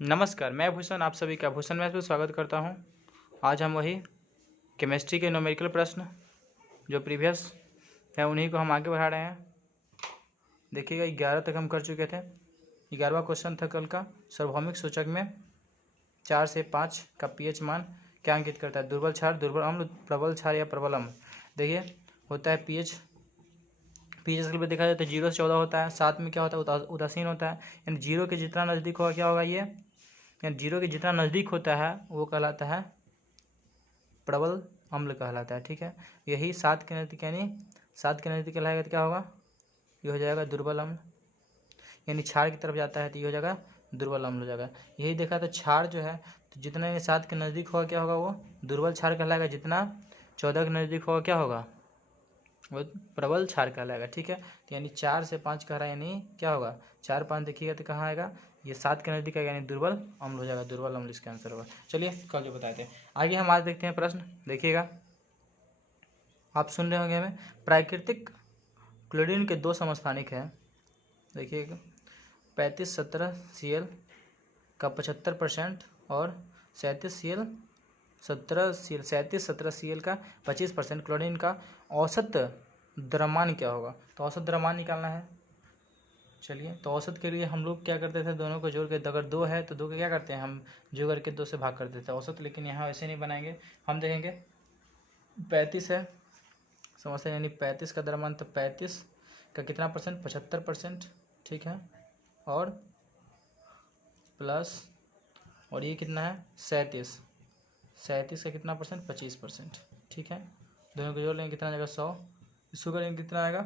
नमस्कार, मैं भूषण आप सभी का भूषण मैथ में स्वागत करता हूं। आज हम वही केमिस्ट्री के न्यूमेरिकल प्रश्न जो प्रीवियस है उन्हीं को हम आगे बढ़ा रहे हैं। देखिएगा 11 तक हम कर चुके थे। 11वां क्वेश्चन था कल का, सार्वभौमिक सूचक में 4 से 5 का पीएच मान क्या अंकित करता है? दुर्बल क्षार, दुर्बल अम्ल, प्रबल क्षार या प्रबल अम्ल। देखिए होता है पीएच स्केल पर देखा जाए तो 0 से 14 होता है। 7 में क्या होता है? उदासीन होता है, यानी 0 के जितना नज़दीक होगा क्या होगा ये, यानी 0 के जितना नज़दीक होता है वो कहलाता है प्रबल अम्ल कहलाता है। ठीक है, यही 7 के नज़दीक, यानी 7 के नज़दीक कहलाएगा तो क्या होगा? ये हो जाएगा दुर्बल अम्ल, यानी क्षार की तरफ जाता है तो ये हो जाएगा दुर्बल अम्ल हो जाएगा। यही देखा तो क्षार जो है तो जितना ये 7 के नज़दीक होगा क्या होगा? वो दुर्बल क्षार कहलाएगा। जितना 14 के नज़दीक होगा क्या होगा? वो प्रबल क्षार कहलाएगा। ठीक है, तो यानी 4 से 5 कह रहा है, यानी क्या होगा? 4 5 देखिएगा तो कहाँ आएगा? ये 7 के नज़दीक आएगा, यानी दुर्बल अम्ल हो जाएगा। दुर्बल अम्ल इसका आंसर होगा। चलिए कल जो बताए थे आगे हम आज देखते हैं प्रश्न। देखिएगा आप सुन रहे होंगे हमें, प्राकृतिक क्लोरीन के 2 समस्थानिक हैं। देखिएगा 35-17 Cl का 75% और 37-17 Cl का 25% क्लोरीन का औसत द्रव्यमान क्या होगा? तो औसत द्रव्यमान निकालना है। चलिए, तो औसत के लिए हम लोग क्या करते थे? दोनों को जोड़ के, अगर 2 है तो 2 को क्या करते हैं हम? जोड़ करके 2 से भाग कर देते हैं औसत। लेकिन यहाँ वैसे नहीं बनाएंगे, हम देखेंगे 35 है समस्या, यानी 35 का द्रव्यमान, तो 35 का कितना परसेंट? 75%। ठीक है, और प्लस, और ये कितना है? 37 का कितना परसेंट? 25%। ठीक है, दोनों को जोड़ लेंगे कितना आ जाएगा? 100। इसको करेंगे कितना आएगा?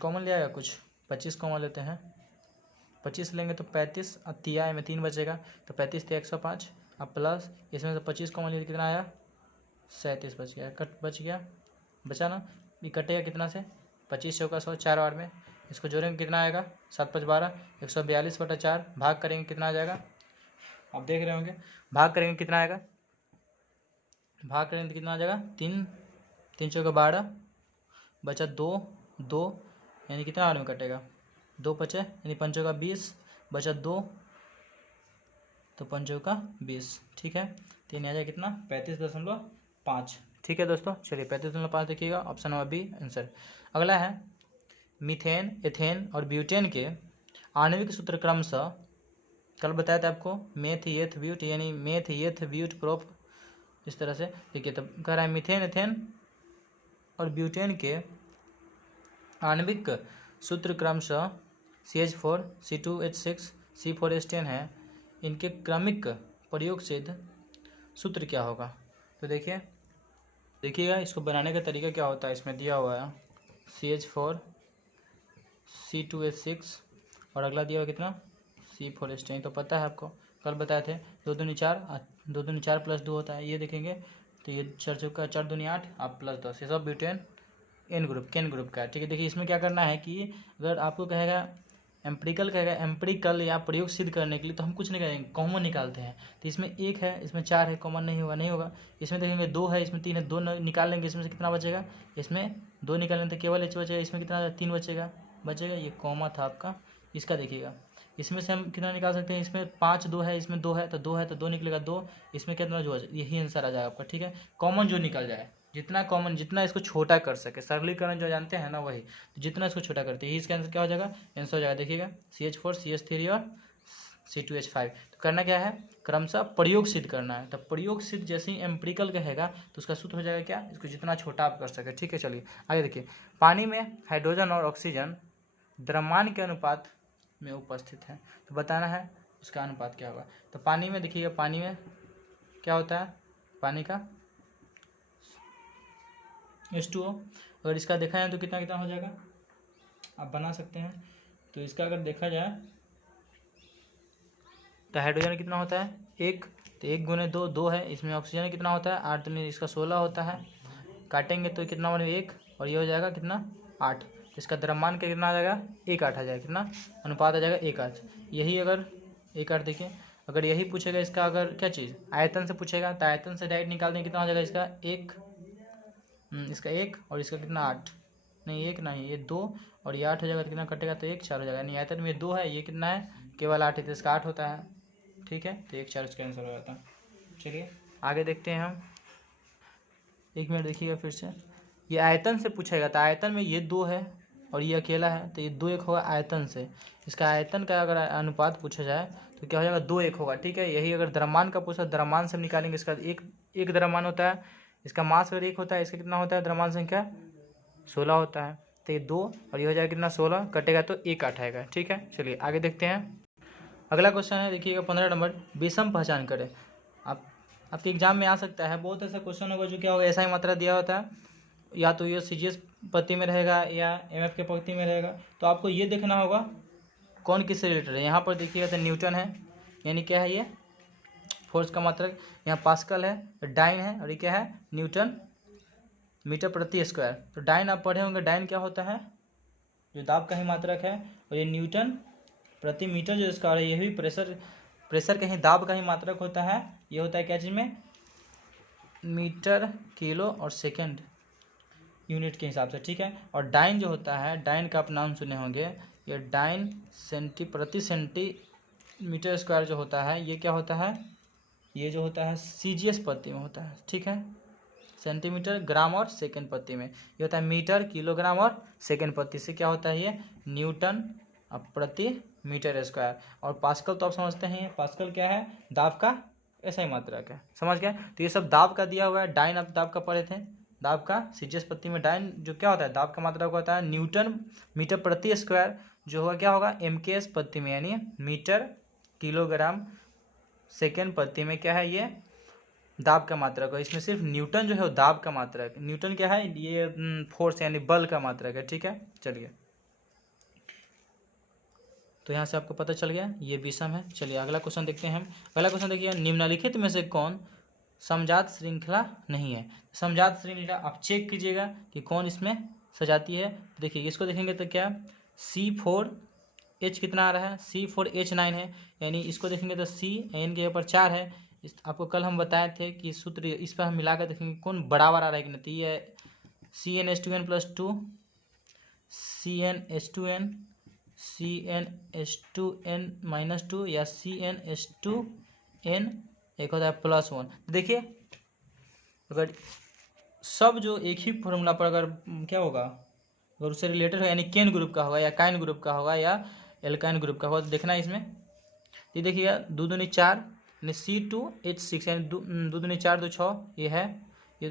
कॉमन ले आएगा कुछ, 25 कॉमन लेते हैं। 25 लेंगे तो 35, अब तिया में 3 बचेगा, तो 35 × 105, अब प्लस इसमें से 25 कॉमन लिए कितना आया? 37 बच गया। बच गया, बचा ना? ये कटेगा कितना से? 25 चौका 100, 4 बार में। इसको जोड़ेंगे कितना आएगा? 7 5 12, 142/4। भाग करेंगे कितना आ जाएगा? आप देख रहे होंगे, भाग करेंगे कितना आएगा? भाग करेंगे तो कितना आ जाएगा? 3 3 चौका 12, बचा 2 यानी कितना बार में कटेगा? 2 बचे, यानी 5 चौका 20, बचा 2, तो 5 चौका 20। ठीक है, तो यानी आ जाएगा कितना? 35.5। ठीक है दोस्तों, चलिए 35.5 देखिएगा, ऑप्शन नंबर बी आंसर। अगला है मीथेन, एथेन और ब्यूटेन के आणविक सूत्र क्रमशः, कल बताया था आपको, मेथ एथ ब्यूट, यानी मेथ एथ ब्यूट प्रोप, इस तरह से। देखिए तब कह रहा है मीथेन, एथेन और ब्यूटेन के आणविक सूत्र क्रमशः CH4 C2H6 C4H10 है। इनके क्रमिक प्रयोग सिद्ध सूत्र क्या होगा? तो देखिएगा इसको बनाने का तरीका क्या होता है। इसमें दिया हुआ है CH4 C2H6 और अगला दिया हुआ कितना? C4H10। तो पता है आपको, कल बताए थे 2 दूनी 4, 2 दूनी 4 + 2 होता है। ये देखेंगे तो ये 4 चौका 4 दूनी 8, आप +10, ये सब ब्यूटेन केन ग्रुप का है। ठीक है, देखिए इसमें क्या करना है कि अगर आपको कहेगा एम्पिरिकल, कहेगा एम्पिरिकल या प्रयोग सिद्ध करने के लिए, तो हम कुछ नहीं करेंगे, कॉमन निकालते हैं। तो इसमें 1 है, इसमें 4 है, कॉमन नहीं होगा। इसमें देखेंगे 2 है, इसमें 3 है, 2 निकाल लेंगे, इसमें से कितना बचेगा? इसमें 2 निकालेंगे तो केवल h बचेगा, इसमें कितना? 3 बचेगा। ये कॉमा था आपका। इसका देखिएगा, इसमें से हम कितना निकाल सकते हैं? इसमें 5 2 है, इसमें 2 है, तो 2 निकलेगा 2, इसमें कितना जो है यही आंसर आ जाएगा आपका। ठीक है, कॉमन जो निकल जाए, जितना कॉमन, जितना इसको छोटा कर सके, सरलीकरण जो जानते हैं ना वही, तो जितना इसको छोटा करते हैं इसका आंसर क्या हो जाएगा? आंसर हो जाएगा देखिएगा CH4 CH3 और C2H5। तो करना क्या है? क्रमशः प्रयोग सिद्ध करना है। तो प्रयोग सिद्ध जैसे ही एम्पिरिकल कहेगा तो उसका सूत्र हो जाएगा क्या? इसको जितना छोटा आप कर सके। ठीक है, चलिए आगे देखिए। पानी में हाइड्रोजन और ऑक्सीजन द्रव्यमान के अनुपात में उपस्थित है, तो बताना है उसका अनुपात क्या होगा। तो पानी में देखिएगा, पानी में क्या होता है? पानी का H2O। अगर इसका देखा जाए तो कितना कितना हो जाएगा, आप बना सकते हैं। तो इसका अगर देखा जाए तो हाइड्रोजन कितना होता है? 1, तो 1 × 2 2 है। इसमें ऑक्सीजन कितना होता है? 8, तो इसका 16 होता है। काटेंगे तो कितना बने? 1, और ये हो जाएगा कितना? 8। तो इसका द्रव्यमान का कितना आ जाएगा? 1/8 आ जाएगा। कितना अनुपात आ जाएगा? 1/8। यही अगर 1/8 देखिए, अगर यही पूछेगा इसका, अगर क्या चीज़ आयतन से पूछेगा, तो आयतन से डायरेक्ट निकाल देंगे, कितना हो जाएगा इसका? 1, इसका 1 और इसका कितना? 8, नहीं 1 नहीं, ये 2 और ये 8 हो जाएगा तो कितना कटेगा, तो 1 4 हो जाएगा। यानी आयतन में 2 है, ये कितना है, केवल 8 है, तो इसका 8 होता है। ठीक है, तो 1 4 इसका आंसर हो जाता है। चलिए आगे देखते हैं हम। 1 मिनट देखिएगा फिर से, ये आयतन से पूछेगा, तो आयतन में ये 2 है और ये अकेला है, तो ये 2 1 होगा आयतन से। इसका आयतन का अगर अनुपात पूछा जाए तो क्या हो जाएगा, 2 1 होगा। ठीक है, यही अगर द्रव्यमान का पूछा, द्रव्यमान से हम निकालेंगे। इसका एक द्रव्यमान होता है, इसका मास अगर 1 होता है, इसका कितना होता है द्रव्यमान संख्या, 16 होता है। तो ये 2 और ये हो जाएगा कितना, 16 कटेगा तो 1 8 आएगा। ठीक है, चलिए आगे देखते हैं। अगला क्वेश्चन है, देखिएगा 15 नंबर, विषम पहचान करें। आपके एग्जाम में आ सकता है, बहुत ऐसा क्वेश्चन होगा जो क्या होगा, ऐसा ही मात्रा दिया होता है, या तो ये CGS पत्ती में रहेगा या MF के पत्ती में रहेगा। तो आपको ये देखना होगा कौन किससे रिलेटेड है। यहाँ पर देखिएगा तो न्यूटन है, यानी क्या है ये फोर्स का मात्रक, यहाँ पास्कल है, डाइन है, और ये क्या है न्यूटन मीटर प्रति स्क्वायर। तो डाइन आप पढ़े होंगे, डाइन क्या होता है, जो दाब का ही मात्रक है, और ये न्यूटन प्रति मीटर जो स्क्वायर है, ये भी प्रेशर का ही दाब का ही मात्रक होता है। ये होता है क्या चीज़ में, मीटर किलो और सेकेंड यूनिट के हिसाब से। ठीक है, और डाइन जो होता है, डाइन का आप नाम सुने होंगे, ये डाइन प्रति सेंटीमीटर स्क्वायर जो होता है, ये क्या होता है, ये जो होता है CGS पत्ती में होता है। ठीक है, सेंटीमीटर ग्राम और सेकेंड पत्ती में। ये होता है मीटर किलोग्राम और सेकेंड पत्ती से क्या होता है, ये न्यूटन प्रति मीटर स्क्वायर। और पास्कल तो आप समझते हैं, पास्कल क्या है, दाब का ऐसा ही मात्रक है, समझ गए। तो ये सब दाब का दिया हुआ है। डाइन आप दाब का पढ़े थे, दाब का CGS पत्ती में डाइन जो क्या होता है, दाब का मात्रक होता है न्यूटन मीटर प्रति स्क्वायर, जो होगा क्या होगा MKS पत्ती में, यानी मीटर किलोग्राम सेकेंड पत्ती में क्या है, ये दाब का मात्रक है। इसमें सिर्फ न्यूटन जो है वो दाब का मात्रक, न्यूटन क्या है, ये फोर्स यानी बल का मात्रक है। ठीक है, चलिए तो यहाँ से आपको पता चल गया ये विषम है। चलिए अगला क्वेश्चन देखते हैं हम। अगला क्वेश्चन देखिए, निम्नलिखित में से कौन समजात श्रृंखला नहीं है। समजात श्रृंखला आप चेक कीजिएगा कि कौन इसमें सजाती है। देखिए इसको देखेंगे तो क्या, C4H कितना आ रहा है, C4H9 है, यानी इसको देखेंगे तो CN के ऊपर 4 है। आपको कल हम बताए थे कि सूत्र इस पर हम मिलाकर देखेंगे कौन बड़ा वाला रहेगा, नहीं तो ये CnH2n + 2 CnH2n CnH2n - 2 या CnH2n एक होता है +1। देखिए अगर सब जो एक ही फॉर्मूला पर अगर क्या होगा, अगर उससे रिलेटेड हो, यानी केन ग्रुप का होगा या काइन ग्रुप का होगा या एल्काइन ग्रुप का होगा, तो देखना है इसमें। ये देखिएगा 2 दूनी 4 यानी C2H6, यानी 2 दूनी 4 2 6 ये है। ये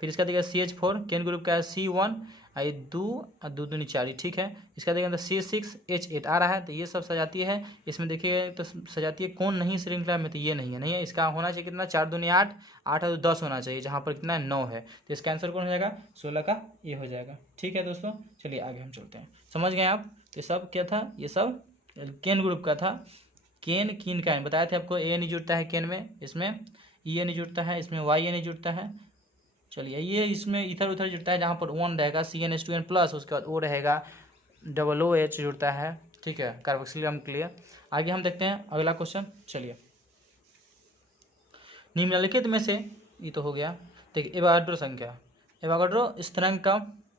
फिर इसका देखिएगा CH4 केन ग्रुप का है C1 आई 2 और 2 दूनी 4, ठीक है। इसका देखिएगा तो C6H8 आ रहा है, तो ये सब सजाती है। इसमें देखिए तो सजाती है कौन नहीं श्रृंखला में, तो ये नहीं है, नहीं है। इसका होना चाहिए कितना, 4 दूनी 8 8 और 10 होना चाहिए, जहाँ पर कितना है 9 है। तो इसका आंसर कौन हो जाएगा, 16 का ये हो जाएगा। ठीक है दोस्तों, चलिए आगे हम चलते हैं। समझ गए आप, ये सब क्या था, ये सब केन ग्रुप का था। केन कीन काइन बताए थे आपको, ए नहीं जुड़ता है केन में, इसमें ई नहीं जुड़ता है, इसमें वाई नहीं जुड़ता है। चलिए ये इसमें इधर उधर जुड़ता है, जहाँ पर 1 रहेगा CnH2n+, उसके बाद O रहेगा, OOH जुड़ता है। ठीक है, कार्बोक्सिलिक अम्ल के लिए। आगे हम देखते हैं अगला क्वेश्चन। चलिए निम्नलिखित में से, ये तो हो गया। देखिए एवोगाड्रो संख्या, एवोगाड्रो स्थिरांक का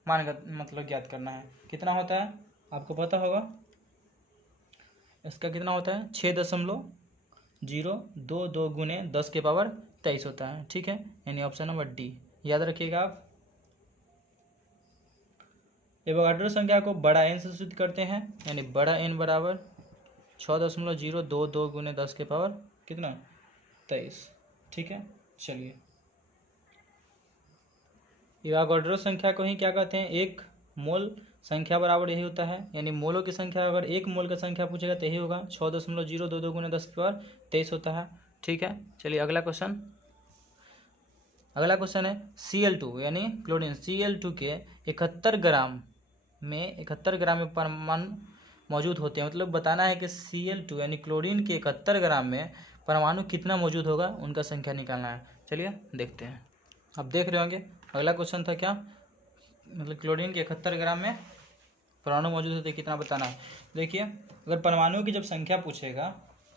मान का मतलब ज्ञात करना है। कितना होता है आपको पता होगा, इसका कितना होता है 6.022 गुने 10 के पावर 23 होता है। ठीक है, यानी ऑप्शन नंबर डी याद रखिएगा आप। एवोगाड्रो संख्या को बड़ा एन से सूचित करते हैं, यानी बड़ा एन बराबर 6.022 गुने 10 के पावर कितना 23। ठीक है, चलिए एवोगाड्रो संख्या को ही क्या कहते हैं, एक मोल संख्या बराबर यही होता है, यानी मोलों की संख्या अगर एक मोल का संख्या पूछेगा तो यही होगा 6.022 गुने 10 के पावर 23 होता है। ठीक है, चलिए अगला क्वेश्चन। अगला क्वेश्चन है Cl2 यानी क्लोरीन, Cl2 के 71 ग्राम में परमाणु मौजूद होते हैं। मतलब बताना है कि Cl2 यानी क्लोरीन के 71 ग्राम में परमाणु कितना मौजूद होगा, उनका संख्या निकालना है। चलिए देखते हैं। अब देख रहे होंगे अगला क्वेश्चन था क्या, मतलब क्लोरीन के 71 ग्राम में परमाणु मौजूद होते कितना बताना है। देखिए अगर परमाणुओं की जब संख्या पूछेगा,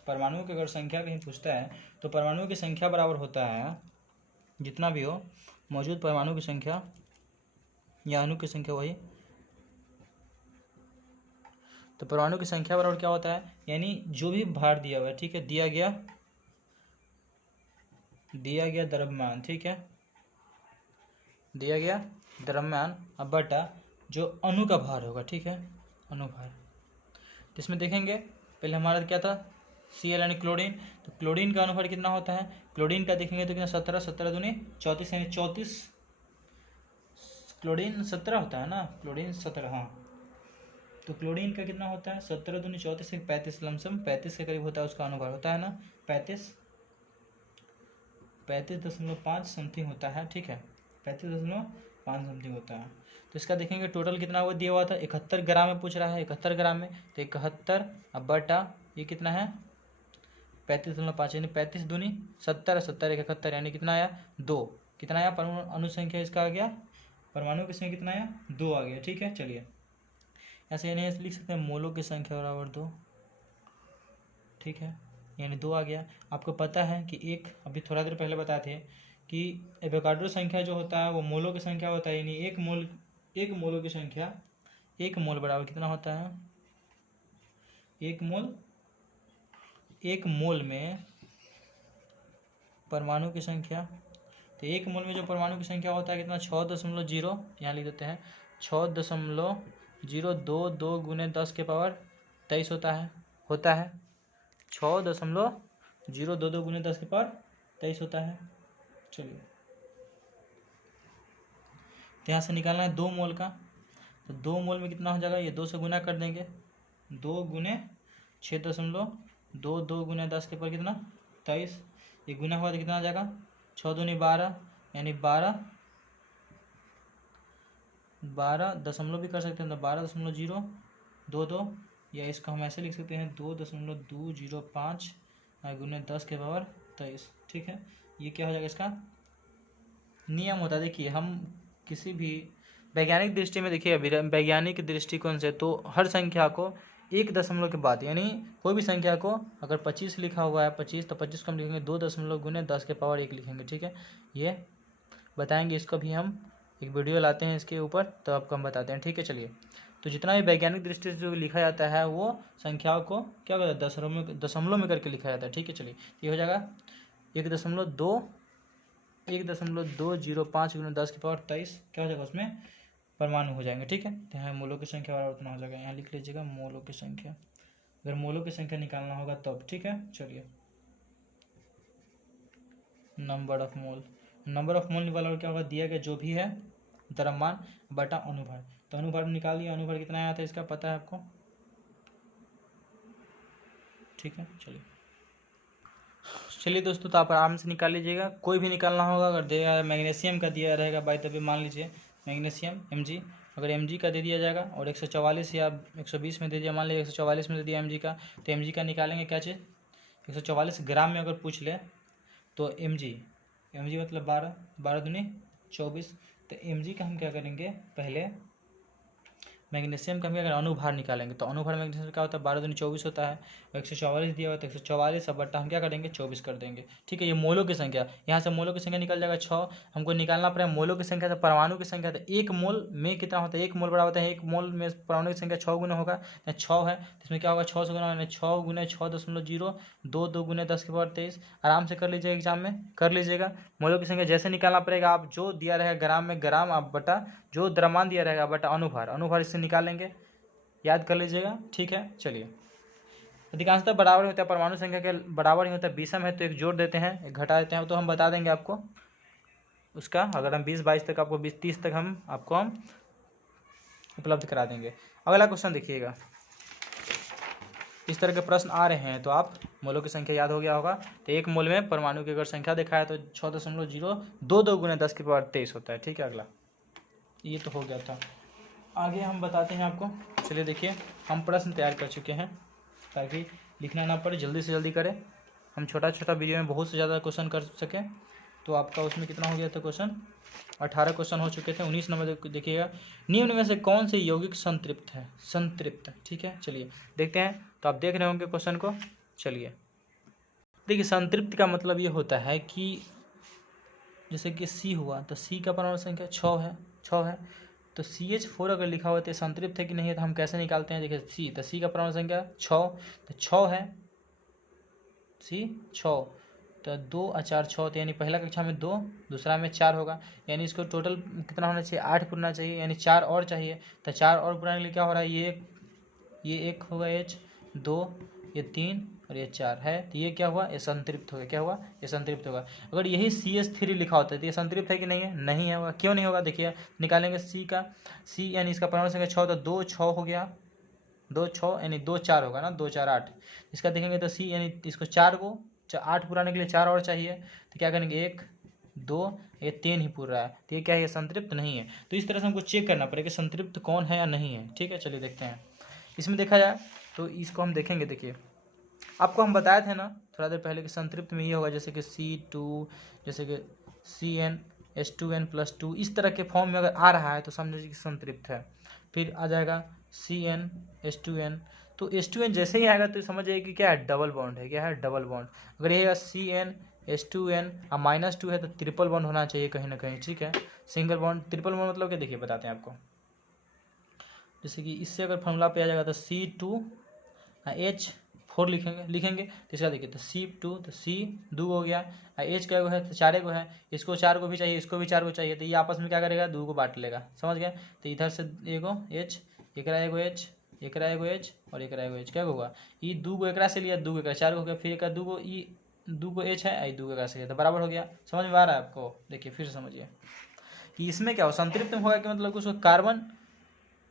परमाणुओं की अगर संख्या कहीं पूछता है, तो परमाणुओं की संख्या बराबर होता है जितना भी हो मौजूद परमाणु की संख्या या अणु की संख्या, वही तो परमाणु की संख्या बराबर क्या होता है, यानी जो भी भार दिया हुआ है, ठीक है, दिया गया द्रव्यमान, ठीक है, दिया गया द्रव्यमान अब बटा जो अणु का भार होगा, ठीक है, अनुभार। तो इसमें देखेंगे पहले हमारा क्या था, Cl यानी क्लोरीन, तो क्लोरीन का अनुभार कितना होता है, क्लोरीन का देखेंगे तो कितना 17, 17 दूनी 34 यानी 34, क्लोरीन 17 होता है ना, क्लोरीन 17, हाँ, तो क्लोरीन का कितना होता है 17 दूनी 34 से 35, लमसम 35 के करीब होता है उसका अनुभार, होता है ना 35.5 समथिंग होता है, ठीक है, 35.5 समथिंग होता है। तो इसका देखेंगे टोटल कितना हुआ दिया हुआ था 71 ग्राम में पूछ रहा है, 71 ग्राम में, तो 71 अब बटा ये कितना है 35.5 यानी 35 दूनी 70, 70 71 यानी कितना आया 2, कितना आया परमाणु अनुसंख्या इसका आ गया, परमाणु की संख्या कितना आया 2 आ गया, ठीक है। चलिए ऐसे यानी लिख सकते हैं मोलों की संख्या बराबर 2, ठीक है, यानी 2 आ गया। आपको पता है कि एक अभी थोड़ा देर पहले बताए थे कि एवोगाड्रो संख्या जो होता है वो मोलों की संख्या होता है, यानी एक मोलों की संख्या, एक मोल बराबर कितना होता है, एक मोल में परमाणु की संख्या, तो एक मोल में जो परमाणु की संख्या होता है कितना 6.0, यहाँ लिख देते हैं 6.022 गुने 10 के पावर 23 होता है 6.022 गुने 10 के पावर 23 होता है। चलिए यहाँ से निकालना है 2 मोल का, तो 2 मोल में कितना हो जाएगा, ये 2 से गुना कर देंगे, 2 गुने 6.22 गुने 10 के पावर कितना 23, ये गुना हुआ तो कितना आ जाएगा 6 दूनी 12 यानी 12 दशमलव भी कर सकते हैं, तो 12.022, या इसको हम ऐसे लिख सकते हैं 2.205 गुने 10 के पावर 23, ठीक है। ये क्या हो जाएगा, इसका नियम होता है। देखिए हम किसी भी वैज्ञानिक दृष्टि में, देखिए वैज्ञानिक दृष्टिकोण से तो हर संख्या को 1 दशमलव के बाद, यानी कोई भी संख्या को अगर 25 लिखा हुआ है 25, तो 25 को हम लिखेंगे 2 दशमलव गुने 10 के पावर 1 लिखेंगे, ठीक है। ये बताएंगे, इसको भी हम एक वीडियो लाते हैं इसके ऊपर, तो आपको हम बताते हैं, ठीक है। चलिए तो जितना भी वैज्ञानिक दृष्टि से जो लिखा जाता है वो संख्याओं को क्या होता है दशमलव में करके लिखा जाता है, ठीक है। चलिए ये हो जाएगा 1.205 गुना 10 की पावर 23, क्या हो जाएगा उसमें परमाणु हो जाएंगे, ठीक है। तो यहाँ मोलों की संख्या बराबर उतना हो जाएगा, यहाँ लिख लीजिएगा मोलों की संख्या, अगर मोलों की संख्या निकालना होगा तब, ठीक है। चलिए नंबर ऑफ मोल वाला क्या होगा, दिया गया जो भी है द्रव्यमान बटा अनुभार, तो अनुभार निकाल लिया, अनुभार कितना आया था इसका पता है आपको, ठीक है। चलिए दोस्तों, तो आप आराम से निकाल लीजिएगा, कोई भी निकालना होगा, अगर दिया मैग्नीशियम का दिया रहेगा बाई तभी मान लीजिए मैग्नीशियम Mg, अगर Mg का दे दिया जाएगा और 144 या 120 में दे दिया, मान लीजिए 144 में दे दिया Mg का, तो Mg का निकालेंगे क्या चीज़ 144 ग्राम में अगर पूछ ले तो Mg मतलब 12 दूनी 24, तो Mg का हम क्या करेंगे, पहले मैग्नीशियम का हम अगर अनुभार निकालेंगे तो अनुभार मैग्नीशियम क्या होता है 12 दूनी 24 होता है, और 144 दिया हुआ तो 144 अब बट्टा हम क्या करेंगे 24 कर देंगे, ठीक है। ये मोलों की संख्या, यहाँ से मोलों की संख्या निकल जाएगा 6, हमको निकालना पड़ेगा मोलों की संख्या, तो परमाणु की संख्या, तो एक मोल में कितना होता है, एक मोल बराबर होता है, एक मोल में परमाणु की संख्या 6 गुना होगा, 6 है तो इसमें क्या होगा 6 से गुना होगा, 6 गुने 6.022 गुने 10 के पावर 23, आराम से कर लीजिएगा, एग्जाम में कर लीजिएगा। मोलों की संख्या जैसे निकालना पड़ेगा, आप जो दिया रहेगा ग्राम में ग्राम, आप बटा जो द्रव्यमान दिया रहेगा बटा अनुभार इससे निकालेंगे, याद कर लीजिएगा, ठीक है। चलिए अधिकांशतः बराबर होता है, परमाणु संख्या के बराबर ही होता है, विषम है तो एक जोड़ देते हैं एक घटा देते हैं, तो हम बता देंगे आपको उसका, अगर हम 20-22 तक आपको 20-30 तक हम उपलब्ध करा देंगे। अगला क्वेश्चन देखिएगा, इस तरह के प्रश्न आ रहे हैं तो आप मोलों की संख्या याद हो गया होगा, तो एक मोल में परमाणु की अगर संख्या देखा है तो 6.022 गुने 10 की पावर 23 होता है, ठीक है। अगला ये तो हो गया था, आगे हम बताते हैं आपको। चलिए देखिए हम प्रश्न तैयार कर चुके हैं ताकि लिखना ना पड़े, जल्दी से जल्दी करें, हम छोटा छोटा वीडियो में बहुत से ज़्यादा क्वेश्चन कर सकें। तो आपका उसमें कितना हो गया था क्वेश्चन, 18 क्वेश्चन हो चुके थे, 19 नंबर देखिएगा, निम्न में से कौन से यौगिक संतृप्त है, ठीक है। चलिए देखते हैं, तो आप देख रहे होंगे क्वेश्चन को। चलिए देखिए संतृप्त का मतलब ये होता है कि जैसे कि C हुआ तो C का परमाणु संख्या 6 है, तो CH4 अगर लिखा हुआ तो ये संतृप्त है कि नहीं है, तो हम कैसे निकालते हैं? देखिए सी, तो सी का परमाणु संख्या 6, तो 6 है, सी 6, तो 2 और 4 6, तो यानी पहला कक्षा में 2, दूसरा में 4 होगा, यानी इसको टोटल कितना होना चाहिए? 8 पुरना चाहिए, यानी 4 और चाहिए। तो 4 और पुराने के लिए क्या हो रहा है? ये एक होगा H, 2, ये 3 और ये 4 है, तो ये क्या हुआ? ये संतृप्त हो गया। क्या हुआ? ये संतृप्त होगा। अगर यही CH3 लिखा होता है तो ये संतृप्त है कि नहीं है? नहीं है। होगा। क्यों नहीं होगा? देखिए निकालेंगे सी का, सी यानी इसका परमाणु संख्या 6, तो 2 6 हो गया, 2 6 यानी 2 4 होगा ना, 2 4 8। इसका देखेंगे तो सी यानी इसको 4 को 8 पुराने के लिए 4 और चाहिए, तो क्या करेंगे? 1 2, ये 3 ही पूर रहा है, तो ये क्या है? ये संतृप्त नहीं है। तो इस तरह से हमको चेक करना पड़ेगा कि संतृप्त कौन है या नहीं है। ठीक है, चलिए देखते हैं। इसमें देखा जाए तो इसको हम देखेंगे। देखिए आपको हम बताए थे ना थोड़ा देर पहले कि संतृप्त में ये होगा, जैसे कि C2, जैसे कि CnH2n+2, इस तरह के फॉर्म में अगर आ रहा है तो समझ लीजिए कि संतृप्त है। फिर आ जाएगा CnH2n, तो H2n जैसे ही आएगा तो समझ जाइए कि क्या है? डबल बॉन्ड है। क्या है? Double bond. अगर ये है CnH2n और -2 है तो ट्रिपल बॉन्ड होना चाहिए कहीं ना कहीं। ठीक है, सिंगल बॉन्ड, ट्रिपल बॉन्ड मतलब क्या? देखिए बताते हैं आपको। जैसे कि इससे अगर फॉर्मूला पे आ जाएगा तो C2H4 लिखेंगे तो इसका देखिए तो C2, तो C 2 हो गया, H का एगो है तो 4 एगो है, इसको 4 को भी चाहिए, इसको भी 4 को चाहिए, तो ये आपस में क्या करेगा? 2 को बांट लेगा। समझ गए? तो इधर से एगो H, एकरा एगो H, एकरा एगो H और एकरा एगो H, क्या होगा? ये 2 को एकरा से लिया, 2 को एकरा, 4 को हो गया, फिर एक 2 को ई 2 को H है, 2 को एकरा से लिया, तो बराबर हो गया। समझ में आ रहा है आपको? देखिए फिर से समझिए कि इसमें क्या हो? संतृप्त में होगा कि मतलब उसको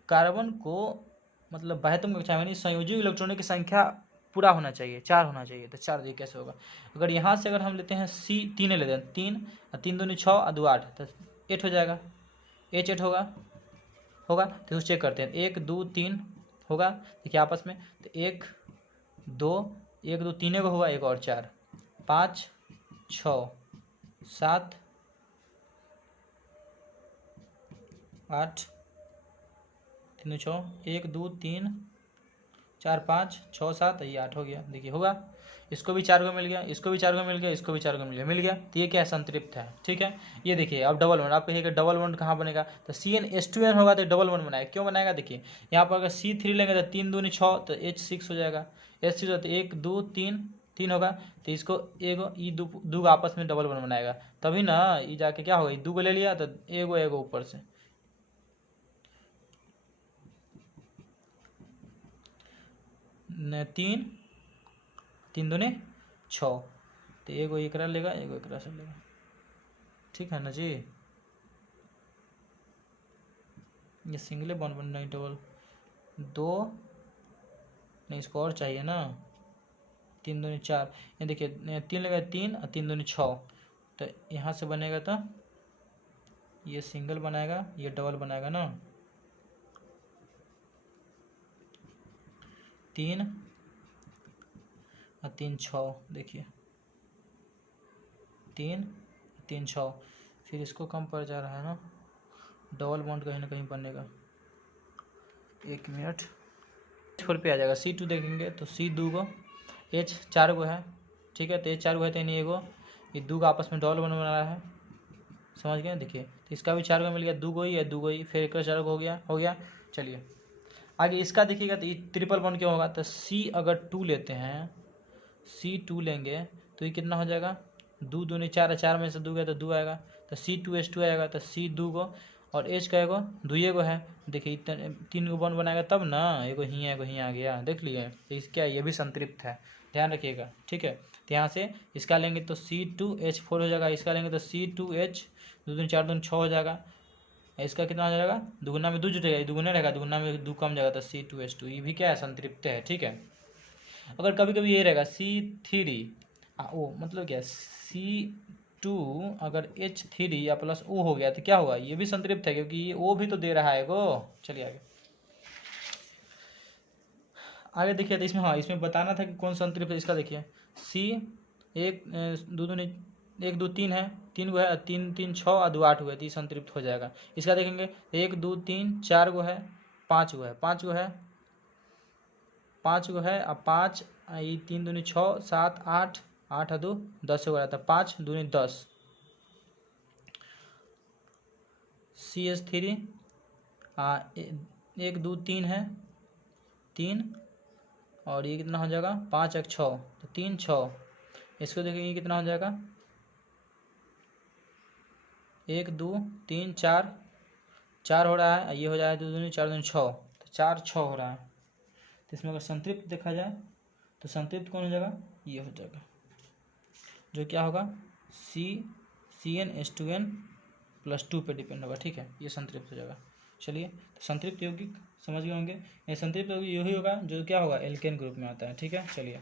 कार्बन को मतलब बाह्यतम कक्षा यानी संयोजी इलेक्ट्रॉनों की संख्या पूरा होना चाहिए, 4 होना चाहिए, तो 4 देखिए कैसे होगा? अगर यहाँ से अगर हम लेते हैं C, 3 लेते हैं, 3 और 3 दूनी 6 और 2 8, तो 8 हो जाएगा, H8 होगा। तो चेक करते हैं, 1 2 3 होगा, देखिए आपस में, तो 1 2 1 2 3 को होगा, एक और 4 5 6 7 8 3 6 1 2 3 4 5 6 7, ये 8 हो गया। देखिए होगा, इसको भी 4 को मिल गया, इसको भी 4 को मिल गया, इसको भी 4 को मिल गया, तो ये क्या है? संतृप्त है। ठीक है, ये देखिए अब डबल बॉन्ड, आप कहिएगा डबल बॉन्ड कहाँ बनेगा? तो CnH2n होगा तो डबल बॉन्ड बनाएगा। क्यों बनाएगा? देखिए यहाँ पर अगर C3 लेंगे तो 3 दूनी 6, तो H6 हो जाएगा, H6 हो तो 1 2 3 होगा, तो इसको एगो ई दो आपस में डबल बॉन्ड बनाएगा, तभी ना ये जाके क्या होगा? 2 को ले लिया तो एगो ऊपर से 3 दूनी 6, तो एगो एकरा लेगा, एगो एकरा से लेगा। ठीक है ना जी? ये सिंगले बॉन्ड बनना है, डबल 2 नहीं, इसको और चाहिए ना, 3 दूनी 4, ये देखिए 3 लगा, 3 और 3 दूनी 6, तो यहाँ से बनेगा तो ये सिंगल बनाएगा, ये डबल बनाएगा ना, 3 और 3 6, देखिए 3 3 6, फिर इसको कम पड़ जा रहा है ना, डबल बॉन्ड कहीं ना कहीं बनेगा। 1 मिनट, H4 पे आ जाएगा, C2 देखेंगे तो C 2 को, H 4 को है। ठीक है, तो H 4 को है तो यानी एगो ये 2 का आपस में डबल बॉन्ड बना रहा है। समझ गए? देखिए तो इसका भी 4 को मिल गया, 2 को ही है, 2 को ही, फिर एक 4 को हो गया। चलिए आगे इसका देखिएगा तो ये ट्रिपल बॉन्ड क्यों होगा? तो C अगर 2 लेते हैं, C2 लेंगे तो ये कितना हो जाएगा? 2 दूनी 4, 4 में से 2 गया तो 2 आएगा, तो C2H2 आएगा, तो C 2 को और H का एगो 2 को है। देखिए 3 को बॉन्ड बनाएगा तब ना, एगो ही आ गया, देख लिए? तो इस क्या, ये भी संतृप्त है, ध्यान रखिएगा। ठीक है, तो यहाँ से इसका लेंगे तो C2H4 हो जाएगा, इसका लेंगे तो C2H 2 दूनी 4 दूनी 6 हो जाएगा, इसका कितना हो जाएगा? दुगुना में 2 जुटेगा, दुगुना रहेगा, दुगुना में 2 कम जाएगा, तो C2H2, ये भी क्या है? संतृप्त है। ठीक है, अगर कभी कभी ये रहेगा C3 ओ मतलब क्या, C2 अगर H3 या प्लस O हो गया तो क्या होगा? ये भी संतृप्त है, क्योंकि ये O भी तो दे रहा है गो। चलिए आगे देखिए, तो इसमें हाँ, इसमें बताना था कि कौन संतृप्त है। इसका देखिए C 1 2 2 1 2 3 है, 3 गो है, 3 3 6 और 2 8 हुआ है, तो ये संतृप्त हो जाएगा। इसका देखेंगे 1 2 3 4 गो है, 5 गो है, 5 गो है, 5 गो है, अब 5 ये 3 दूनी 6 7 8 8 और 2 10 हो रहा था, 5 दूनी 10, CH3 1 2 3 है, 3, और ये कितना हो जाएगा 5 1 6, तो 3 6। इसको देखिए कितना हो जाएगा 1 2 3 4, 4 हो रहा है, ये हो जाएगा 2 दूनी 4 दूनी 6, तो 4 6 हो रहा है। तो इसमें अगर संतृप्त देखा जाए तो संतृप्त कौन हो जाएगा, ये हो जाएगा, जो क्या होगा CnH2n+2 पे डिपेंड होगा। ठीक है, ये संतृप्त हो जाएगा। चलिए, तो संतृप्त यौगिक समझ गए होंगे। ये संतृप्त यौगिक यही होगा जो क्या होगा एल्केन ग्रुप में आता है। ठीक है, चलिए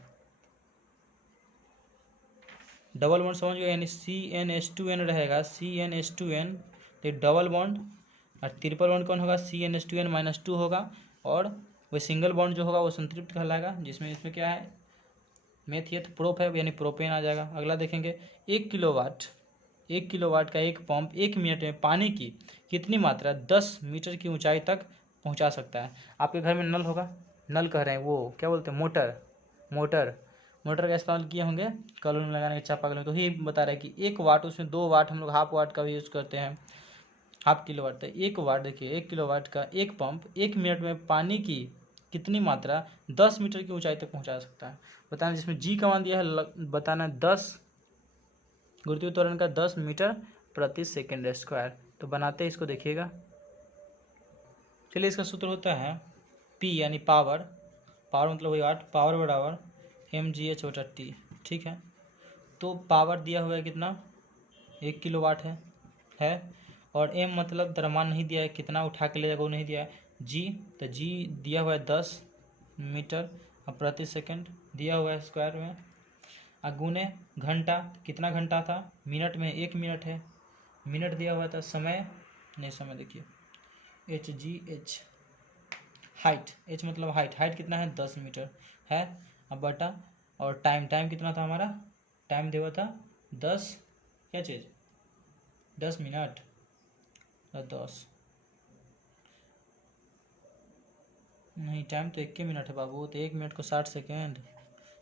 डबल बॉन्ड समझ गए, यानी CnH2n रहेगा, CnH2n, तो डबल बॉन्ड, और ट्रिपल बॉन्ड कौन होगा CnH2n-2 होगा, और वही सिंगल बॉन्ड जो होगा वो संतृप्त कहलाएगा, जिसमें इसमें क्या है मेथियत प्रोप है, यानी प्रोपेन आ जाएगा। अगला देखेंगे 1 किलोवाट का एक पंप 1 मिनट में पानी की कितनी मात्रा 10 मीटर की ऊंचाई तक पहुंचा सकता है। आपके घर में नल होगा, नल कह रहे हैं, वो क्या बोलते हैं मोटर का इस्तेमाल किए होंगे कॉलोनी में लगाने के चापाकल, तो ही बता रहा है कि 1 वाट, उसमें 2 वाट हम लोग हाफ वाट का भी यूज़ करते हैं, हाफ किलो वाट। तो 1 वाट देखिए 1 किलोवाट का एक पंप 1 मिनट में पानी की कितनी मात्रा 10 मीटर की ऊंचाई तक पहुंचा सकता है बताना। जिसमें जी का मान दिया है बताना 10 गुरुत्वीय त्वरण का 10 मीटर प्रति सेकेंड स्क्वायर। तो बनाते हैं इसको, देखिएगा। चलिए, इसका सूत्र होता है P यानी पावर मतलब वही वाट, पावर बराबर mgh/t। ठीक है, तो पावर दिया हुआ है कितना 1 किलोवाट है, और m मतलब द्रव्यमान नहीं दिया है, कितना उठा के ले जाएगा वो नहीं दिया है। g, तो g दिया हुआ है 10 मीटर प्रति सेकंड दिया हुआ है स्क्वायर में, गुने घंटा, कितना घंटा था मिनट में 1 मिनट है, मिनट दिया हुआ था, समय देखिए HGH, हाइट, h मतलब हाइट कितना है 10 मीटर है, अब बटा, और टाइम कितना था हमारा, टाइम दिया हुआ था 10 क्या चीज़ 10 मिनट, 10 नहीं, टाइम तो 1 मिनट है बाबू, तो 1 मिनट को 60 सेकेंड,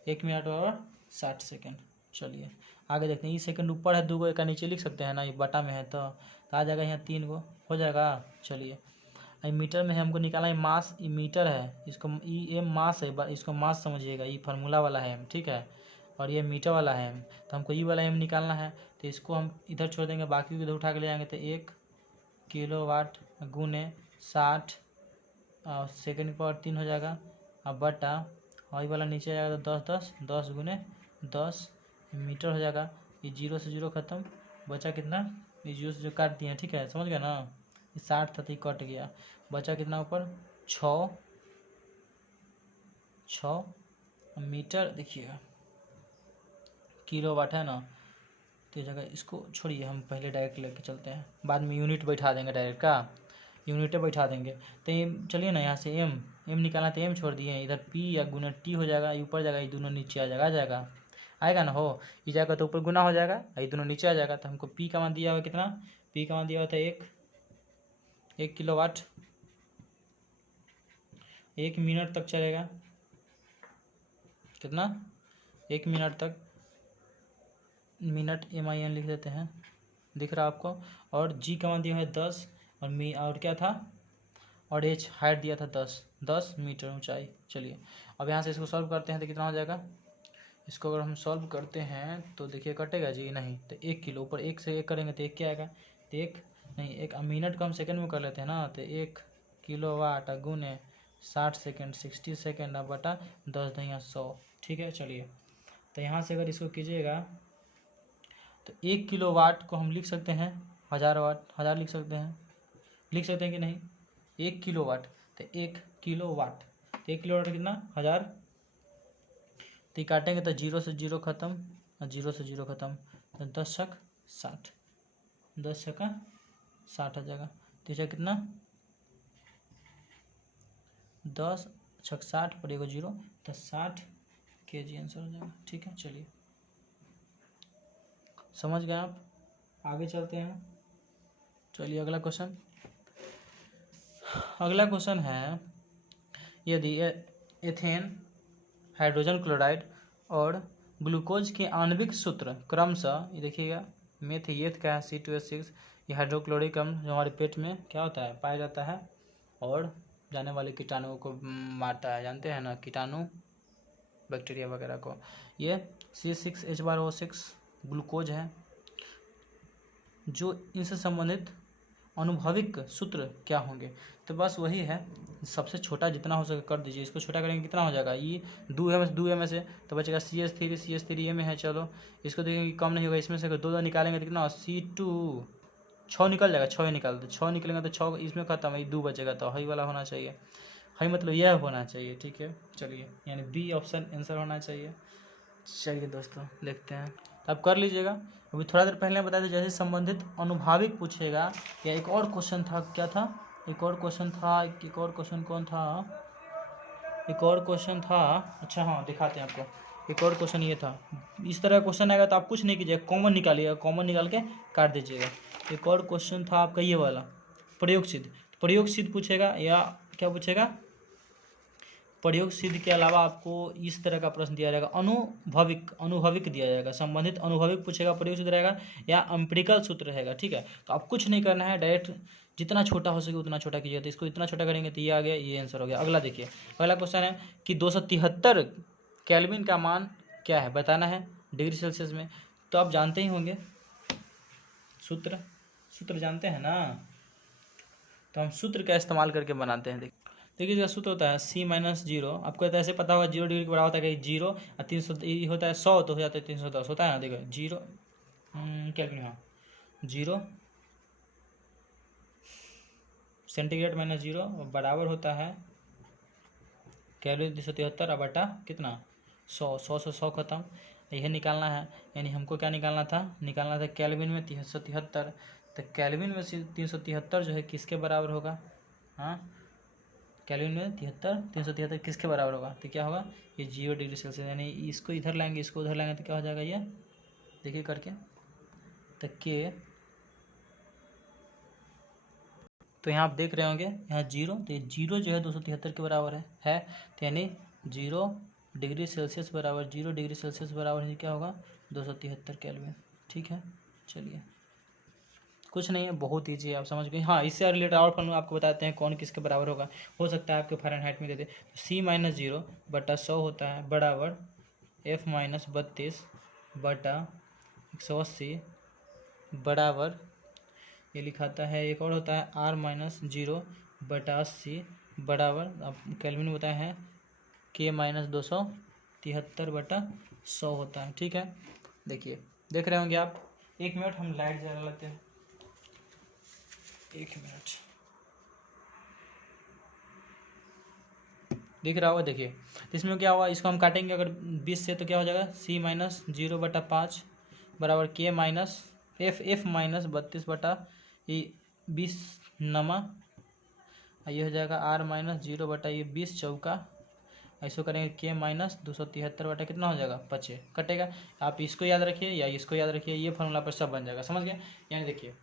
1 मिनट और 60 सेकेंड। चलिए आगे देखते हैं, ये सेकंड ऊपर है 2 गो, एक नीचे लिख सकते हैं ना, ये बटा में है तो आ जाएगा यहाँ 3 गो हो जाएगा। चलिए, मीटर में है, हमको निकालना है मास, ई मीटर है, इसको ई एम मास है, इसको मास समझिएगा, ये फार्मूला वाला है ठीक है, और ये मीटर वाला है, तो हमको ई वाला एम निकालना है, तो इसको हम इधर छोड़ देंगे, बाकी को इधर उठा के ले जाएंगे, तो 1 किलोवाट गुने 60 सेकेंड की पावर 3 हो जाएगा, अब बटा, और ये वाला नीचे आएगा तो 10 गुने 10 मीटर हो जाएगा। ये 0 से 0 खत्म, बचा कितना, ये 0 से जो काट दिए ठीक है, समझ गया ना, ये 60 था तो ये कट गया, बचा कितना ऊपर 6 मीटर। देखिएगा किलोवाट है ना, तो जगह इसको छोड़िए, हम पहले डायरेक्ट लेके चलते हैं, बाद में यूनिट बैठा देंगे, डायरेक्ट का यूनिटें बैठा देंगे। तो ये चलिए ना, यहाँ से एम निकालना, तो एम छोड़ दिए, इधर पी या गुना टी हो जाएगा, ये ऊपर जाएगा, ये दोनों नीचे आ जाएगा, आएगा ना, हो ये जाएगा तो ऊपर गुना हो जाएगा, ये दोनों नीचे आ जाएगा। तो हमको पी का मान दिया हुआ कितना, पी का मान दिया हुआ था 1 किलोवाट, 1 मिनट तक चलेगा, कितना 1 मिनट तक, मिनट MIN लिख देते हैं, दिख रहा आपको, और जी का मान दिया है 10, और क्या था, और एच हाइट दिया था 10 मीटर ऊंचाई। चलिए अब यहाँ से इसको सॉल्व करते हैं तो कितना हो जाएगा, इसको अगर हम सॉल्व करते हैं तो देखिए कटेगा जी नहीं, तो 1 किलो ऊपर 1 से 1 करेंगे तो 1 क्या आएगा, तो 1 नहीं, 1 मिनट को हम सेकंड में कर लेते हैं ना, तो 1 किलोवाट गुने 60 सेकेंड 60 सेकेंड बटा 10 दुनिया 100। ठीक है, चलिए तो यहाँ से अगर इसको कीजिएगा तो 1 किलोवाट को हम लिख सकते हैं 1000 वाट, 1000 लिख सकते हैं कि नहीं, 1 किलोवाट, तो 1 किलोवाट, तो 1 किलोवाट कितना 1000, तो काटेंगे तो 0 से 0 खत्म, और 0 से 0 खत्म, तो 10 छक 60, 10 छक्का 60 आ जाएगा, तो इसका कितना 10 छक 60 पर 1 0, तो 60 kg आंसर हो जाएगा। ठीक है, चलिए समझ गए आप, आगे चलते हैं। चलिए अगला क्वेश्चन है, यदि एथेन, हाइड्रोजन क्लोराइड और ग्लूकोज के आणविक सूत्र क्रमशः, ये देखिएगा मेथ का है C2H6, ये हाइड्रोक्लोरिक अम्ल जो हमारे पेट में क्या होता है पाया जाता है, और जाने वाले कीटाणुओं को मारता है, जानते हैं ना, कीटाणु बैक्टीरिया वगैरह को। ये C6H12O6 ग्लूकोज है। जो इनसे संबंधित आनुभविक सूत्र क्या होंगे? तो बस वही है, सबसे छोटा जितना हो सके कर दीजिए। इसको छोटा करेंगे कितना हो जाएगा, ये 2 में से तो बचेगा CH3 ये में है। चलो इसको देखेंगे कम नहीं होगा, इसमें से 2 निकालेंगे तो कितना, C2 6 निकल जाएगा, 6 ही निकाल दो, 6 निकलेंगे तो 6 इसमें खत्म है, 2 बचेगा तो हाई वाला होना चाहिए। हाई मतलब यह होना चाहिए, ठीक है। चलिए यानी बी ऑप्शन आंसर होना चाहिए। चलिए दोस्तों देखते हैं, तो आप कर लीजिएगा। अभी थोड़ा देर पहले बताया था जैसे संबंधित अनुभाविक पूछेगा, या एक और क्वेश्चन था, क्या था, एक और क्वेश्चन था, एक और क्वेश्चन कौन था, एक और क्वेश्चन था, अच्छा हाँ दिखाते हैं आपको। एक और क्वेश्चन ये था, इस तरह क्वेश्चन आएगा तो आप कुछ नहीं कीजिएगा, कॉमन निकालिएगा, कॉमन निकाल के काट दीजिएगा। एक और क्वेश्चन था आपका ये वाला, प्रयोग सिद्ध। प्रयोग सिद्ध पूछेगा या क्या पूछेगा, प्रयोग सिद्ध के अलावा आपको इस तरह का प्रश्न दिया जाएगा, अनुभविक दिया जाएगा, संबंधित अनुभविक पूछेगा, प्रयोग सिद्ध रहेगा या एम्पिरिकल सूत्र रहेगा, ठीक है। तो आप कुछ नहीं करना है, डायरेक्ट जितना छोटा हो सके उतना छोटा कीजिए। तो इसको इतना छोटा करेंगे तो ये आ गया, ये आंसर हो गया। अगला देखिए, अगला क्वेश्चन है कि 273 केल्विन का मान क्या है, बताना है डिग्री सेल्सियस में। तो आप जानते ही होंगे सूत्र जानते हैं ना, तो हम सूत्र का इस्तेमाल करके बनाते हैं। देखिए इसका सूत्र होता है C-0। आपको तो ऐसे पता होगा 0 डिग्री के बराबर होता है कि 0 और 300 होता है 100, तो हो जाता है 310 होता है ना। देखो 0 केल्विन, हाँ 0 सेंटीग्रेड माइनस 0 बराबर होता है केल्विन 373 बटा कितना 100 से 100 खत्म। यह निकालना है, यानी हमको क्या निकालना था केल्विन में 373। तो केल्विन में 373 जो है किसके बराबर होगा, हाँ केल्विन में 373 किसके बराबर होगा, तो क्या होगा, ये 0 डिग्री सेल्सियस। यानी इसको इधर लाएंगे, इसको उधर लाएंगे तो क्या हो जाएगा, ये देखिए करके, तो के, तो यहाँ आप देख रहे होंगे यहाँ 0, तो ये 0 जो है 273 के बराबर है। तो यानी 0 डिग्री सेल्सियस बराबर 0 डिग्री सेल्सियस बराबर है क्या होगा, 273 केल्विन, ठीक है। चलिए कुछ नहीं है, बहुत ईजी है, आप समझ गए। हाँ इससे रिलेटेड और फॉर्मूला आपको बताते हैं कौन किसके बराबर होगा। हो सकता है आपके फ़ारेनहाइट में दे दे, तो C-0 बटा 100 होता है बराबर F-32 बटा 180 बराबर, ये लिखाता है। एक और होता है R-0 बटा 80 बराबर, अब केल्विन में बताया है K-273 बटा 100 होता है, ठीक है। देखिए देख रहे होंगे आप, 1 मिनट हम लाइट जला लेते हैं, 1 मिनट दिख रहा होगा। देखिए इसमें क्या हुआ, इसको हम काटेंगे अगर 20 से तो क्या हो जाएगा, C-0 बटा 5 बराबर F-32 बटा ये 20 नमा, ये हो जाएगा R-0 बटा ये 20 चौका, ऐसा करेंगे K-273 बटा कितना हो जाएगा 5 कटेगा। आप इसको याद रखिए या इसको याद रखिए, ये फॉर्मूला पर सब बन जाएगा, समझ गए। यानी देखिए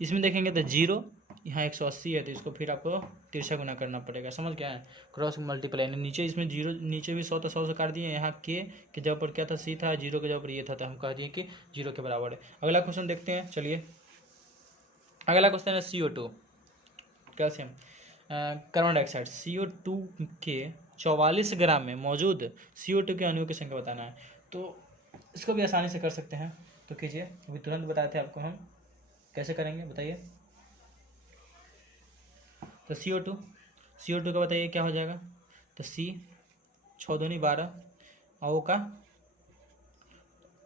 इसमें देखेंगे तो 0 यहाँ 180 है, तो इसको फिर आपको तिरछा गुना करना पड़ेगा, समझ गया है, क्रॉस मल्टीप्लाई। नीचे इसमें 0 नीचे भी 100 तो 100 से काट दिए, यहाँ के जगह पर क्या था, C था, 0 के जगह पर ये था, तो हम कह दिए कि 0 के बराबर है। अगला क्वेश्चन देखते हैं, चलिए अगला क्वेश्चन है CO2 calcium carbon dioxide, CO2 के 44 ग्राम में मौजूद CO2 के अणुओं की संख्या बताना है। तो इसको भी आसानी से कर सकते हैं, तो कीजिए, अभी तुरंत बताए थे आपको हम कैसे करेंगे, बताइए। तो CO2 का बताइए क्या हो जाएगा, तो C 6 दूनी 12, O का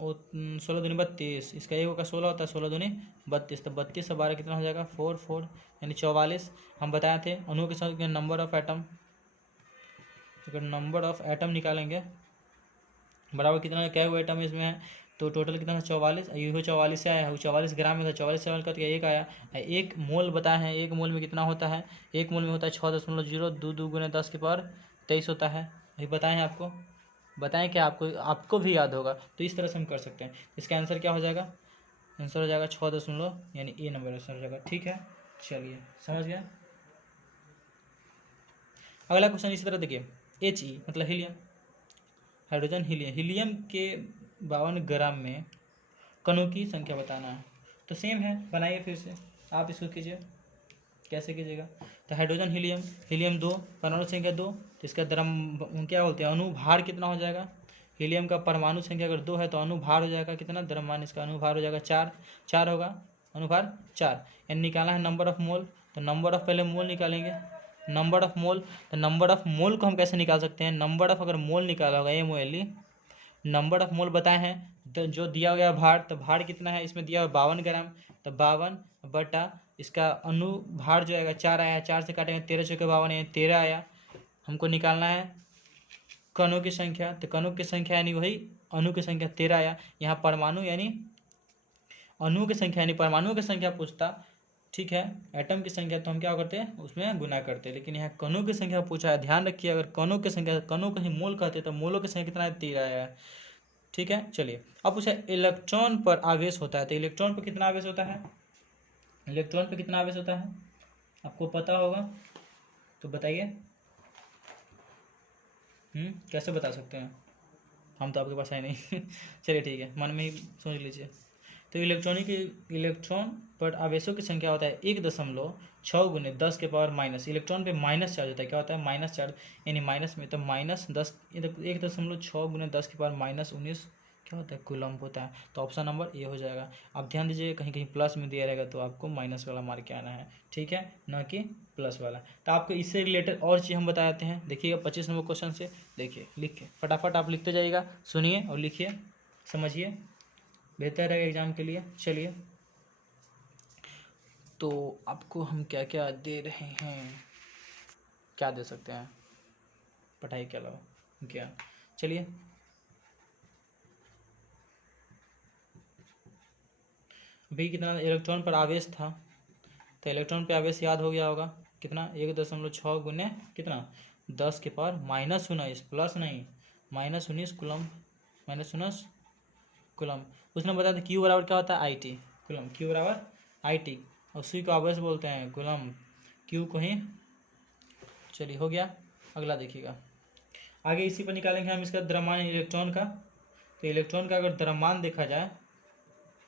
16 दूनी 32, इसका एक का 16 होता है, 16 दूनी 32, तो 32 से 12 कितना हो जाएगा 4 यानी 44। हम बताए थे अणुओं के साथ नंबर ऑफ एटम, अगर नंबर ऑफ एटम निकालेंगे बराबर कितना, क्या वो एटम इसमें है, तो टोटल कितना 44, ये 44 से आया है, 44 ग्राम में था, 44 से का एक आया। एक मोल बताए हैं, एक मोल में कितना होता है, एक मोल में होता है 6.0, 2 गुने 10 की पावर 23 होता है, ये बताए हैं आपको, बताएं क्या आपको भी याद होगा, तो इस तरह से हम कर सकते हैं। इसका आंसर क्या हो जाएगा, आंसर हो जाएगा 6 यानी ए नंबर आंसर हो जाएगा, ठीक है। चलिए समझ गया। अगला क्वेश्चन इसी तरह देखिए, He मतलब हीलियम, हाइड्रोजन हीलियम के 52 ग्राम में कणों की संख्या बताना है। तो सेम है, बनाइए फिर से आप इसको कीजिए, कैसे कीजिएगा? तो हाइड्रोजन हीलियम, हीलियम 2, परमाणु संख्या 2, तो इसका क्या बोलते हैं, अनुभार कितना हो जाएगा? हीलियम का परमाणु संख्या अगर 2 है तो अनुभार हो जाएगा कितना? द्रव्यमान इसका अनुभार हो जाएगा 4, 4 होगा, अनुभार 4। यानी निकालना है नंबर ऑफ मोल, तो नंबर ऑफ पहले मोल निकालेंगे, नंबर ऑफ मोल। तो नंबर ऑफ मोल को हम कैसे निकाल सकते हैं? नंबर ऑफ अगर मोल निकाला होगा MOLE, नंबर ऑफ मोल बताए हैं, तो जो दिया गया भार, तो भार कितना है इसमें दिया हुआ 52 ग्राम, तो 52 बटा इसका अनुभार जो आएगा 4 आया, 4 से काटेंगे 13 चौके 52, 13 आया। हमको निकालना है कणों की संख्या, तो कणों की संख्या यानी वही अणु की संख्या 13 आया। यहाँ परमाणु यानी अणु की संख्या यानी परमाणु की संख्या पूछता, ठीक है, एटम की संख्या तो हम क्या करते हैं उसमें गुना करते हैं, लेकिन यहाँ कणों की संख्या पूछा है। ध्यान रखिए, अगर कणों की संख्या, कणों को ही मोल कहते हैं, तो मोलों की संख्या कितना है? 13 आया है, ठीक है। चलिए अब पूछा इलेक्ट्रॉन पर आवेश होता है, तो इलेक्ट्रॉन पर कितना आवेश होता है? इलेक्ट्रॉन पर कितना आवेश होता है आपको पता होगा तो बताइए। कैसे बता सकते हैं? हम तो आपके पास है नहीं चलिए ठीक है, मन में ही सोच लीजिए। तो इलेक्ट्रॉन पर आवेशों की संख्या होता है 1.6 गुने 10 के पावर माइनस। इलेक्ट्रॉन पे माइनस चार्ज होता है, क्या होता है? माइनस चार्ज, यानी माइनस में, तो -10, 1.6 गुने 10 के पावर -19 क्या होता है? कूलम्ब होता है। तो ऑप्शन नंबर ए हो जाएगा। आप ध्यान दीजिए, कहीं कहीं प्लस में दिया रहेगा तो आपको माइनस वाला मार्क के आना है, ठीक है, ना कि प्लस वाला। तो आपको इससे रिलेटेड और चीज़ हम बता देते हैं, देखिएगा 25 नंबर क्वेश्चन से। देखिए लिख के फटाफट आप लिखते जाइएगा, सुनिए और लिखिए, समझिए, बेहतर रहेगा एग्जाम के लिए। चलिए, तो आपको हम क्या क्या दे रहे हैं, क्या दे सकते हैं पढ़ाई के अलावा क्या? चलिए अभी कितना इलेक्ट्रॉन पर आवेश था, तो इलेक्ट्रॉन पे आवेश याद हो गया होगा कितना? 1.6 गुने कितना? 10 के पावर -19, प्लस नहीं, -19 कूलम्ब, -19 कूलम्ब। उसने बताया था क्यू बराबर क्या होता है? IT कूलम्ब, क्यू बराबर IT, और सी को आवेश बोलते हैं कूलम्ब, क्यू को ही। चलिए हो गया। अगला देखिएगा, आगे इसी पर निकालेंगे हम इसका द्रव्यमान इलेक्ट्रॉन का। तो इलेक्ट्रॉन का अगर द्रव्यमान देखा जाए,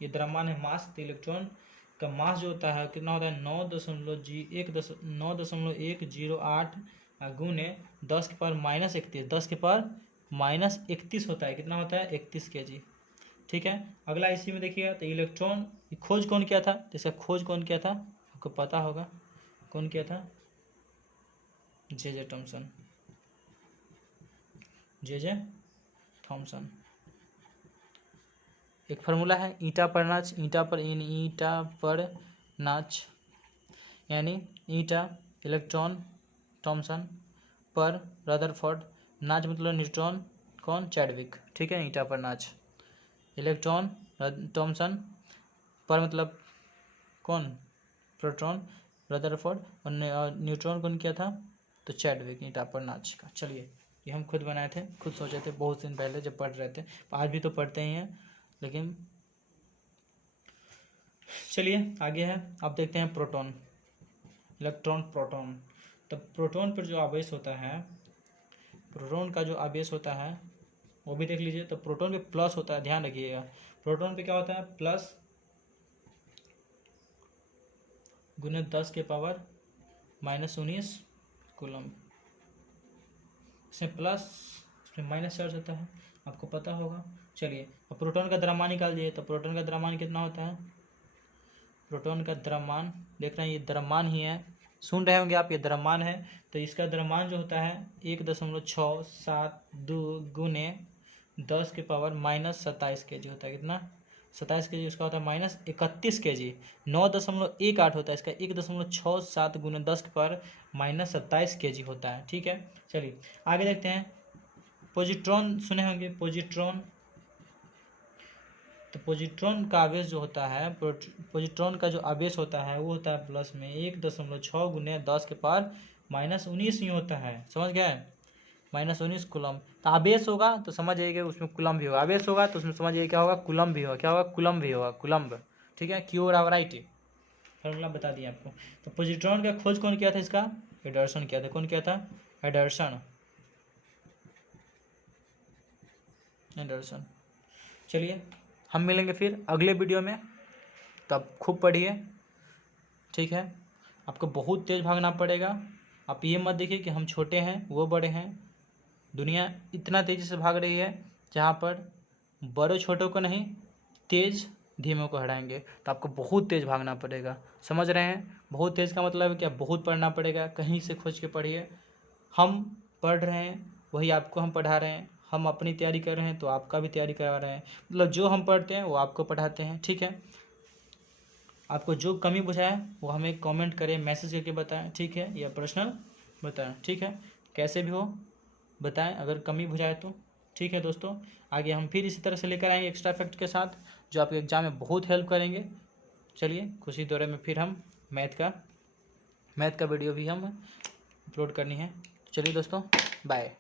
ये द्रव्यमान है मास, तो इलेक्ट्रॉन का मास जो होता है कितना होता है? 9.108 गुने 10 के पावर -31, 10 के पावर -31 होता है, कितना होता है? 31 kg, ठीक है। अगला इसी में देखिएगा, तो इलेक्ट्रॉन खोज कौन किया था? तो इसका खोज कौन किया था आपको पता होगा, कौन किया था? J Thomson, J Thomson. एक फार्मूला है ईटा पर नाच, ईटा पर नाच, यानी ईटा इलेक्ट्रॉन थॉमसन पर रदरफोर्ड, नाच मतलब न्यूट्रॉन, कौन? चैडविक, ठीक है। ईटा पर नाच, इलेक्ट्रॉन थॉमसन पर मतलब कौन? प्रोटॉन, रदरफोर्ड, और न्यूट्रॉन कौन किया था? तो चैडविक, ईटा पर नाच का। चलिए ये हम खुद बनाए थे, खुद सोचे थे बहुत दिन पहले जब पढ़ रहे थे, आज भी तो पढ़ते ही हैं, लेकिन चलिए आगे है। अब देखते हैं प्रोटॉन, इलेक्ट्रॉन, प्रोटॉन। तो प्रोटॉन पर जो आवेश होता है, प्रोटॉन का जो आवेश होता है वो भी देख लीजिए। तो प्रोटॉन पे प्लस होता है, ध्यान रखिएगा, प्रोटॉन पे क्या होता है? प्लस गुने 10 के पावर -19 कूलम्ब। इसमें प्लस, इसमें माइनस चार्ज होता है, आपको पता होगा। चलिए अब प्रोटॉन का द्रव्यमान निकाल दिए, तो प्रोटॉन का द्रव्यमान कितना होता है? प्रोटॉन का द्रव्यमान देख रहे हैं, ये द्रव्यमान ही है, सुन रहे होंगे आप, ये द्रव्यमान है। तो इसका द्रव्यमान जो होता है 1.672 गुने 10 के पावर -27 kg होता है, कितना? 27 kg। इसका होता है -31 kg, 9.18 होता है इसका, 1.67 गुने 10 के पावर -27 kg होता है, ठीक है। चलिए आगे देखते हैं, पॉजिट्रॉन सुने होंगे, पॉजिट्रॉन। तो पॉजिट्रॉन का आवेश जो होता है, पॉजिट्रॉन का जो आवेश होता है वो होता है प्लस में 1.6 गुने 10 के पावर -19 ही होता है, समझ गए? -19 कूलम्ब। तो आवेश होगा तो समझ जाइएगा उसमें कूलम्ब भी होगा, आवेश होगा तो उसमें समझ जाइए क्या होगा? कूलम्ब भी होगा, क्या होगा? कूलम्ब भी होगा, कूलम्ब, ठीक है। क्यू बराबर IT, फॉर्मूला बता दिया आपको। तो पॉजिट्रॉन का खोज कौन किया था? इसका एडर्सन किया था, कौन किया था? Anderson, Anderson. चलिए हम मिलेंगे फिर अगले वीडियो में, तब खूब पढ़िए, ठीक है। आपको बहुत तेज़ भागना पड़ेगा। आप ये मत देखिए कि हम छोटे हैं वो बड़े हैं, दुनिया इतना तेज़ी से भाग रही है जहाँ पर बड़े छोटों को नहीं, तेज़ धीमों को हराएंगे। तो आपको बहुत तेज़ भागना पड़ेगा, समझ रहे हैं। बहुत तेज़ का मतलब है कि आप बहुत पढ़ना पड़ेगा, कहीं से खोज के पढ़िए। हम पढ़ रहे हैं वही आपको हम पढ़ा रहे हैं, हम अपनी तैयारी कर रहे हैं तो आपका भी तैयारी करवा रहे हैं। मतलब जो हम पढ़ते हैं वो आपको पढ़ाते हैं, ठीक है। आपको जो कमी बुझाए वो हमें कमेंट करें, मैसेज करके बताएं, ठीक है, या पर्सनल बताएं, ठीक है। कैसे भी हो बताएं अगर कमी बुझाए तो, ठीक है दोस्तों। आगे हम फिर इसी तरह से लेकर आएंगे एक्स्ट्रा फैक्ट के साथ जो आपके एग्जाम में बहुत हेल्प करेंगे। चलिए कुछ ही दौरे में फिर हम मैथ का वीडियो भी हम अपलोड करनी है। चलिए दोस्तों, बाय।